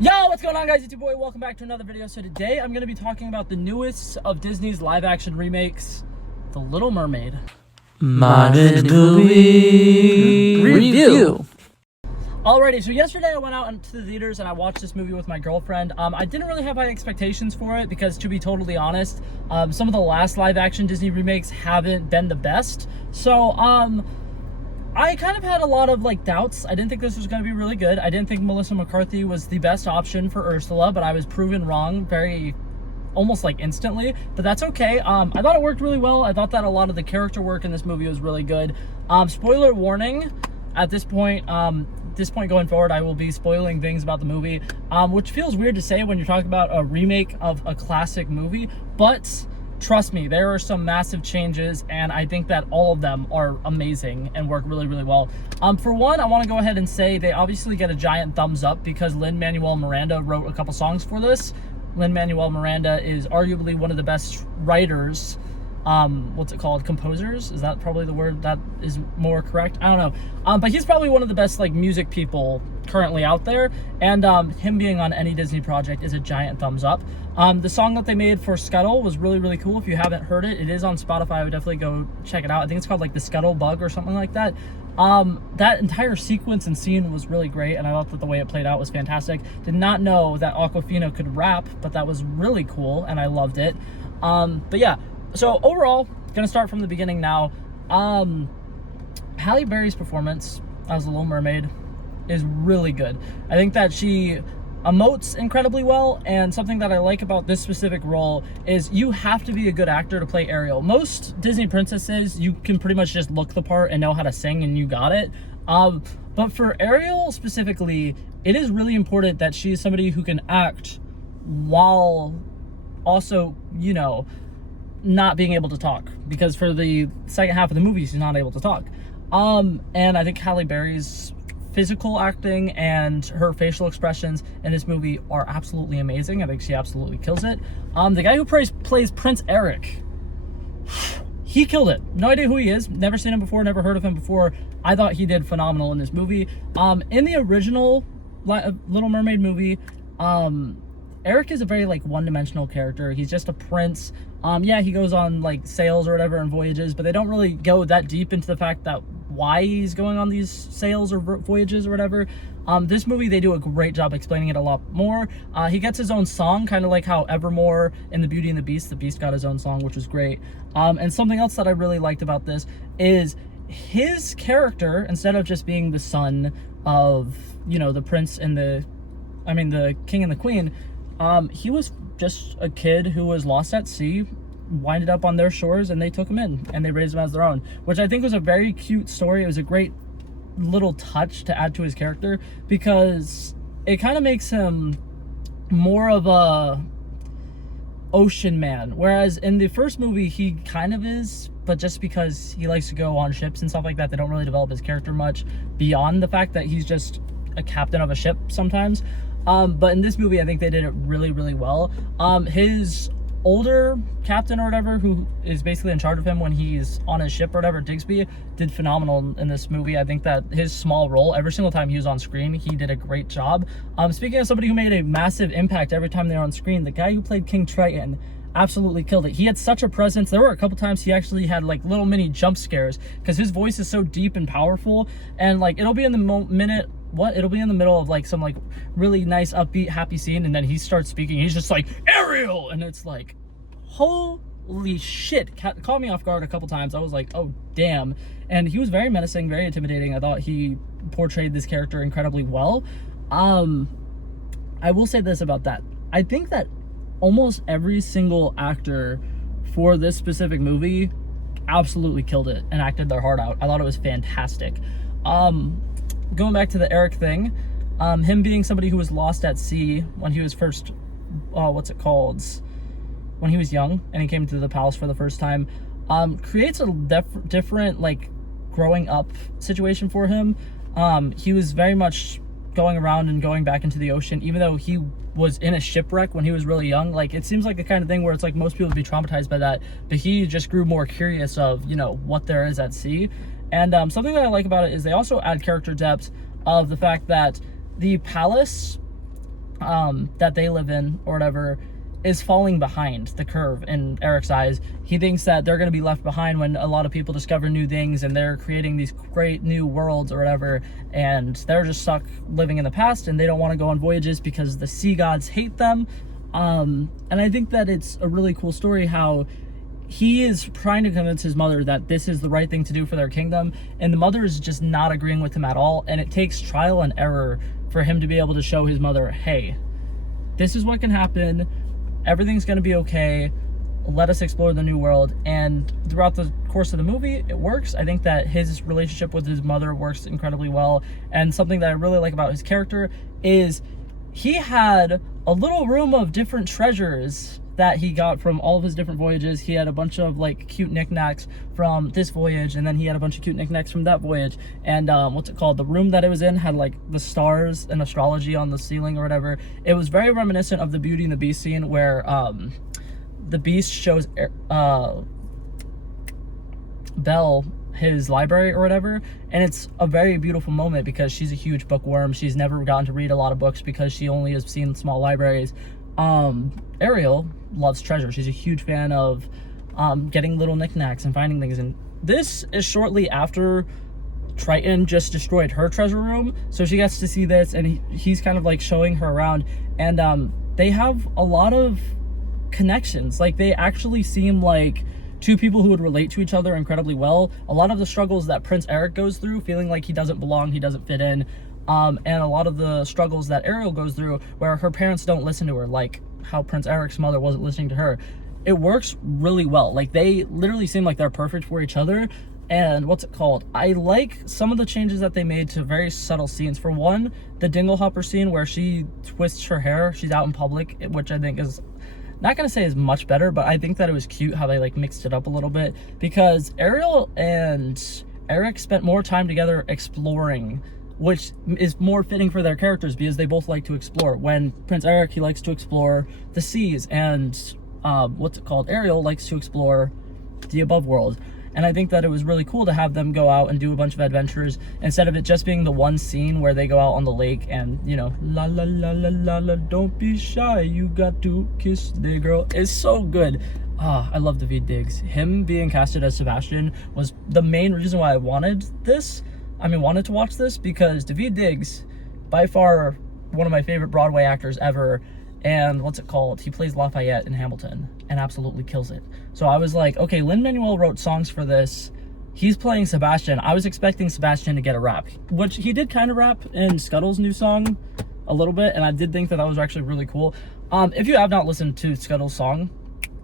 Yo, what's going on, guys? It's your boy. Welcome back to another video. So today I'm going to be talking about the newest of Disney's live-action remakes, The Little Mermaid. Modern movie review. Alrighty, so yesterday I went out into the theaters and I watched this movie with my girlfriend. I didn't really have high expectations for it because, to be totally honest, some of the last live-action Disney remakes haven't been the best. So, I kind of had a lot of doubts. I didn't think this was going to be really good. I didn't think Melissa McCarthy was the best option for Ursula, but I was proven wrong almost instantly, but that's okay. I thought it worked really well. I thought that a lot of the character work in this movie was really good. Spoiler warning, at this point going forward, I will be spoiling things about the movie, which feels weird to say when you're talking about a remake of a classic movie, but trust me, there are some massive changes, and I think that all of them are amazing and work really, really well. For one, I want to go ahead and say they obviously get a giant thumbs up because Lin-Manuel Miranda wrote a couple songs for this. Lin-Manuel Miranda is arguably one of the best writers, composers? Is that probably the word that is more correct? I don't know. But he's probably one of the best music people currently out there, and him being on any Disney project is a giant thumbs up. The song that they made for Scuttle was really, really cool. If you haven't heard it, it is on Spotify. I would definitely go check it out. I think it's called the Scuttle Bug or something like that. That entire sequence and scene was really great, and I thought that the way it played out was fantastic. Did not know that Awkwafina could rap, but that was really cool, and I loved it. But yeah, so overall, gonna start from the beginning now. Halle Berry's performance as the Little Mermaid is really good. I think that she emotes incredibly well, and something that I like about this specific role is you have to be a good actor to play Ariel. Most Disney princesses, you can pretty much just look the part and know how to sing and you got it. But for Ariel specifically, it is really important that she is somebody who can act while also, not being able to talk, because for the second half of the movie, she's not able to talk. And I think Halle Berry's physical acting and her facial expressions in this movie are absolutely amazing. I think she absolutely kills it. The guy who plays Prince Eric, he killed it. No idea who he is. Never seen him before. Never heard of him before. I thought he did phenomenal in this movie. In the original Little Mermaid movie, Eric is a very one-dimensional character. He's just a prince. Yeah, he goes on sails or whatever and voyages, but they don't really go that deep into the fact that why he's going on these sails or voyages or whatever. This movie, they do a great job explaining it a lot more. He gets his own song, kind of like how Evermore in The Beauty and the Beast got his own song, which was great. And something else that I really liked about this is his character, instead of just being the son of, the prince and the king and the queen, he was just a kid who was lost at sea, winded up on their shores, and they took him in and they raised him as their own, which I think was a very cute story. It was a great little touch to add to his character because it kind of makes him more of a ocean man, whereas in the first movie he kind of is, but just because he likes to go on ships and stuff like that, they don't really develop his character much beyond the fact that he's just a captain of a ship sometimes. But in this movie, I think they did it really, really well. His older captain or whatever, who is basically in charge of him when he's on his ship or whatever, Digsby, did phenomenal in this movie. I think that his small role, every single time he was on screen, he did a great job. Speaking of somebody who made a massive impact every time they were on screen, the guy who played King Triton absolutely killed it. He had such a presence. There were a couple times he actually had little mini jump scares because his voice is so deep and powerful, and it'll be in the it'll be in the middle of some really nice upbeat happy scene, and then he starts speaking, he's just Ariel, and it's holy shit. Caught me off guard a couple times. I was oh damn. And he was very menacing, very intimidating. I thought he portrayed this character incredibly well. I will say this about that. I think that almost every single actor for this specific movie absolutely killed it and acted their heart out. I thought it was fantastic. Going back to the Eric thing, him being somebody who was lost at sea when he was first, when he was young and he came to the palace for the first time, creates a different growing up situation for him. He was very much going around and going back into the ocean, even though he was in a shipwreck when he was really young. It seems like the kind of thing where it's most people would be traumatized by that, but he just grew more curious of, what there is at sea. And something that I like about it is they also add character depth of the fact that the palace that they live in or whatever is falling behind the curve in Eric's eyes. He thinks that they're going to be left behind when a lot of people discover new things and they're creating these great new worlds or whatever, and they're just stuck living in the past and they don't want to go on voyages because the sea gods hate them. And I think that it's a really cool story how he is trying to convince his mother that this is the right thing to do for their kingdom, and the mother is just not agreeing with him at all, and it takes trial and error for him to be able to show his mother, hey, this is what can happen, everything's going to be okay, let us explore the new world. And throughout the course of the movie, it works. I think that his relationship with his mother works incredibly well, and something that I really like about his character is he had a little room of different treasures that he got from all of his different voyages. He had a bunch of like cute knickknacks from this voyage, and then he had a bunch of cute knickknacks from that voyage. And the room that it was in had like the stars and astrology on the ceiling or whatever. It was very reminiscent of the Beauty and the Beast scene where the Beast shows Belle his library or whatever, and it's a very beautiful moment because she's a huge bookworm. She's never gotten to read a lot of books because she only has seen small libraries. Ariel loves treasure. She's a huge fan of getting little knickknacks and finding things, and this is shortly after Triton just destroyed her treasure room, so she gets to see this, and he's kind of like showing her around, and they have a lot of connections. Like, they actually seem like two people who would relate to each other incredibly well. A lot of the struggles that Prince Eric goes through, feeling like he doesn't belong, he doesn't fit in, and a lot of the struggles that Ariel goes through where her parents don't listen to her, like how Prince Eric's mother wasn't listening to her. It works really well. Like, they literally seem like they're perfect for each other. And I like some of the changes that they made to very subtle scenes. For one, the Dinglehopper scene where she twists her hair, she's out in public, which I think is, not gonna say is much better, but I think that it was cute how they like mixed it up a little bit, because Ariel and Eric spent more time together exploring, which is more fitting for their characters because they both like to explore. When Prince Eric, he likes to explore the seas, and Ariel likes to explore the above world. And I think that it was really cool to have them go out and do a bunch of adventures instead of it just being the one scene where they go out on the lake and, you know, la la la la la la, don't be shy, you got to kiss the girl. It's so good. I love Daveed Diggs. Him being casted as Sebastian was the main reason why I wanted to watch this, because Daveed Diggs, by far one of my favorite Broadway actors ever, and he plays Lafayette in Hamilton and absolutely kills it. So I was like, okay, Lin-Manuel wrote songs for this, he's playing Sebastian. I was expecting Sebastian to get a rap, which he did kind of rap in Scuttle's new song a little bit, and I did think that was actually really cool. If you have not listened to Scuttle's song,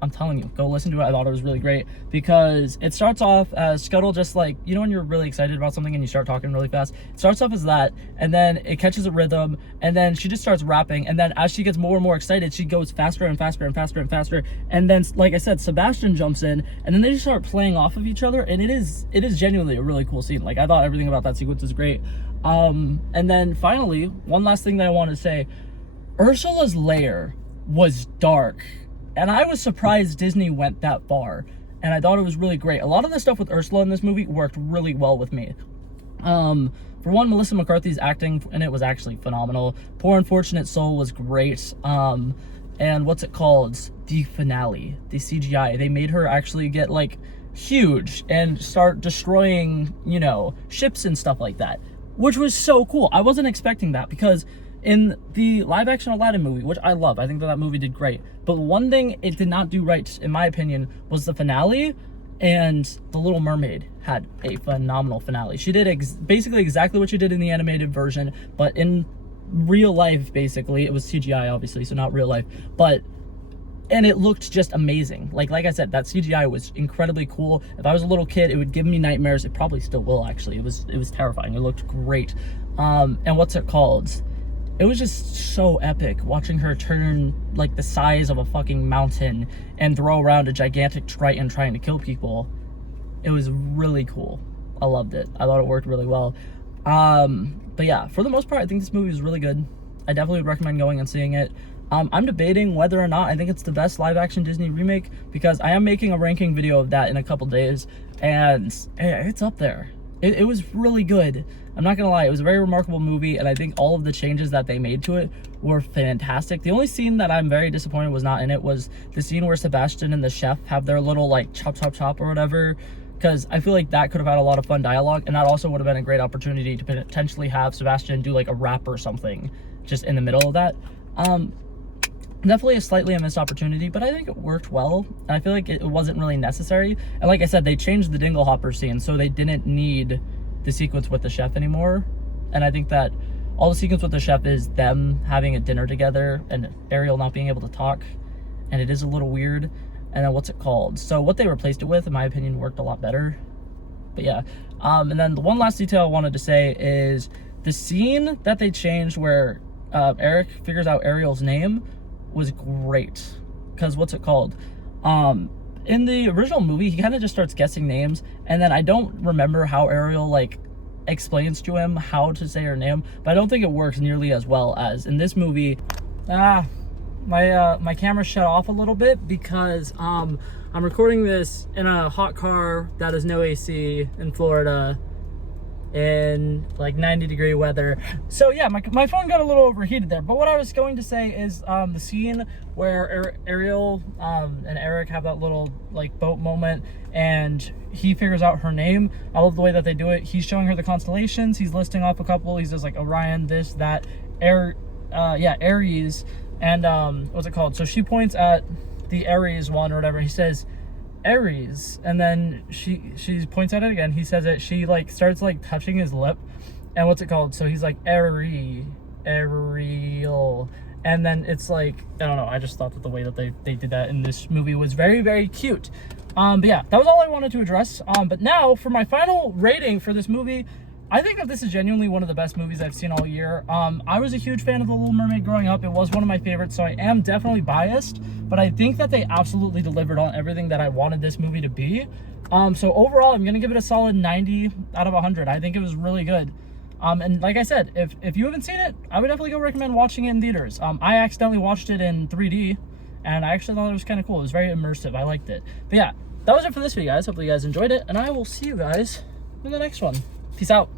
I'm telling you, go listen to it. I thought it was really great because it starts off as Scuttle just like, you know when you're really excited about something and you start talking really fast? It starts off as that, and then it catches a rhythm, and then she just starts rapping, and then as she gets more and more excited, she goes faster and faster and faster and faster, and then, like I said, Sebastian jumps in, and then they just start playing off of each other, and it is genuinely a really cool scene. Like, I thought everything about that sequence was great. And then finally, one last thing that I want to say, Ursula's lair was dark. And I was surprised Disney went that far, and I thought it was really great. A lot of the stuff with Ursula in this movie worked really well with me. For one, Melissa McCarthy's acting in it was actually phenomenal. Poor Unfortunate Soul was great. And the finale, the CGI, they made her actually get like huge and start destroying, you know, ships and stuff like that, which was so cool. I wasn't expecting that, because in the live-action Aladdin movie, which I love, I think that movie did great, but one thing it did not do right, in my opinion, was the finale, and The Little Mermaid had a phenomenal finale. She did basically exactly what she did in the animated version, but in real life, basically. It was CGI, obviously, so not real life, and it looked just amazing. Like I said, that CGI was incredibly cool. If I was a little kid, it would give me nightmares. It probably still will, actually. It was terrifying. It looked great. It was just so epic watching her turn like the size of a fucking mountain and throw around a gigantic Triton trying to kill people. It was really cool. I loved it. I thought it worked really well. But yeah, for the most part, I think this movie is really good. I definitely would recommend going and seeing it. I'm debating whether or not I think it's the best live-action Disney remake, because I am making a ranking video of that in a couple days, and it's up there. It was really good. I'm not gonna lie, it was a very remarkable movie, and I think all of the changes that they made to it were fantastic. The only scene that I'm very disappointed was not in it was the scene where Sebastian and the chef have their little like chop chop chop or whatever, because I feel like that could have had a lot of fun dialogue, and that also would have been a great opportunity to potentially have Sebastian do like a rap or something just in the middle of that. Definitely a missed opportunity, but I think it worked well, and I feel like it wasn't really necessary. And like I said, they changed the dingle hopper scene, so they didn't need the sequence with the chef anymore. And I think that all the sequence with the chef is them having a dinner together and Ariel not being able to talk, and it is a little weird. And then what's it called? So what they replaced it with, in my opinion, worked a lot better. But yeah, and then the one last detail I wanted to say is the scene that they changed where Eric figures out Ariel's name was great, because what's it called, in the original movie he kind of just starts guessing names, and then I don't remember how Ariel like explains to him how to say her name, but I don't think it works nearly as well as in this movie. My camera shut off a little bit because I'm recording this in a hot car that is no AC in Florida in like 90-degree weather. So yeah, my phone got a little overheated there. But what I was going to say is the scene where Ariel and Eric have that little like boat moment and he figures out her name. I love the way that they do it. He's showing her the constellations. He's listing off a couple. He says like Orion, this, that, Aries, and what's it called? So she points at the Aries one or whatever. He says Aries, and then she points at it again. He says it. She like starts like touching his lip, and what's it called? So he's like Ariel, and then it's like, I don't know. I just thought that the way that they did that in this movie was very, very cute. But yeah, that was all I wanted to address. But now for my final rating for this movie, I think that this is genuinely one of the best movies I've seen all year. I was a huge fan of The Little Mermaid growing up. It was one of my favorites, so I am definitely biased, but I think that they absolutely delivered on everything that I wanted this movie to be. So overall, I'm going to give it a solid 90 out of 100. I think it was really good. And like I said, if you haven't seen it, I would definitely go recommend watching it in theaters. I accidentally watched it in 3D, and I actually thought it was kind of cool. It was very immersive. I liked it. But yeah, that was it for this video, guys. Hopefully you guys enjoyed it, and I will see you guys in the next one. Peace out.